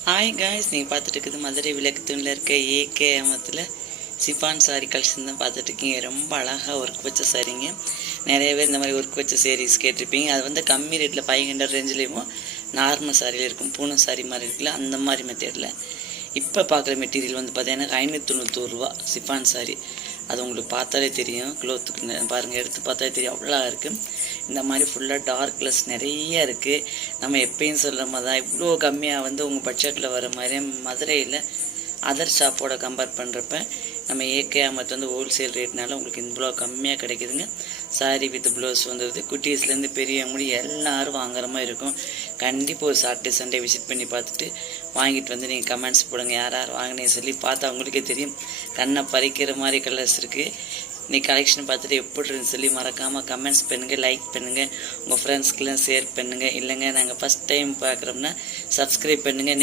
Hi guys, நீங்கள் பார்த்துட்டு இருக்குது மதுரை விளக்கு தூணில் இருக்க ஏகே அமத்தில் சிஃபான் சாரி கலெக்ஷன் தான் பார்த்துட்டு இருக்கீங்க. ரொம்ப அழகாக ஒர்க் வச்ச சாரிங்க. நிறைய பேர் இந்த மாதிரி ஒர்க் வச்ச சாரீஸ் கேட்டிருப்பீங்க. அது வந்து கம்மி ரேட்டில் 500 ரேஞ்சிலேயும் நார்மல் சாரியில் இருக்கும். பூனம் சாரி மாதிரி இருக்குல்ல, அந்த மாதிரி மெத்தேடில் இப்போ பார்க்குற மெட்டீரியல் வந்து பார்த்தீங்கன்னா 590 ரூபா சிஃபான் சாரி. அது உங்களுக்கு பார்த்தாலே தெரியும், க்ளோத்துக்கு பாருங்கள், எடுத்து பார்த்தாலே தெரியும், அவ்வளோ இருக்குது. இந்த மாதிரி ஃபுல்லாக டார்க் கலர்ஸ் நிறைய இருக்குது. நம்ம எப்பயும் சொல்கிற மாதிரி தான், இவ்வளோ கம்மியாக வந்து உங்கள் பட்ஜெட்டில் வர மாதிரி மதுரையில் அதர் ஷாப்போட கம்பேர் பண்ணுறப்ப நம்ம ஏகே அமத் வந்து ஹோல்சேல் ரேட்னால உங்களுக்கு இவ்வளோ கம்மியாக கிடைக்குதுங்க. சாரி வித் ப்ளவுஸ் வந்துடுது. குட்டீஸ்லேருந்து பெரியவங்க எல்லோரும் வாங்குற மாதிரி இருக்கும். கண்டிப்பாக ஒரு சாட்டர்டே சண்டே விசிட் பண்ணி பார்த்துட்டு வாங்கிட்டு வந்து நீங்கள் கமெண்ட்ஸ் போடுங்க. யார் யார் வாங்கினேன்னு சொல்லி பார்த்தா அவங்களுக்கே தெரியும். கண்ணை பறிக்கிற மாதிரி கலர்ஸ் இருக்குது. இன்றைக்கி கலெக்ஷன் பார்த்துட்டு எப்படி இருக்குன்னு சொல்லி மறக்காமல் கமெண்ட்ஸ் பண்ணுங்கள், லைக் பண்ணுங்கள், உங்கள் ஃப்ரெண்ட்ஸ்க்கெலாம் ஷேர் பண்ணுங்கள். இல்லைங்க நாங்கள் ஃபஸ்ட் டைம் பார்க்குறோம்னா சப்ஸ்கிரைப் பண்ணுங்கள்.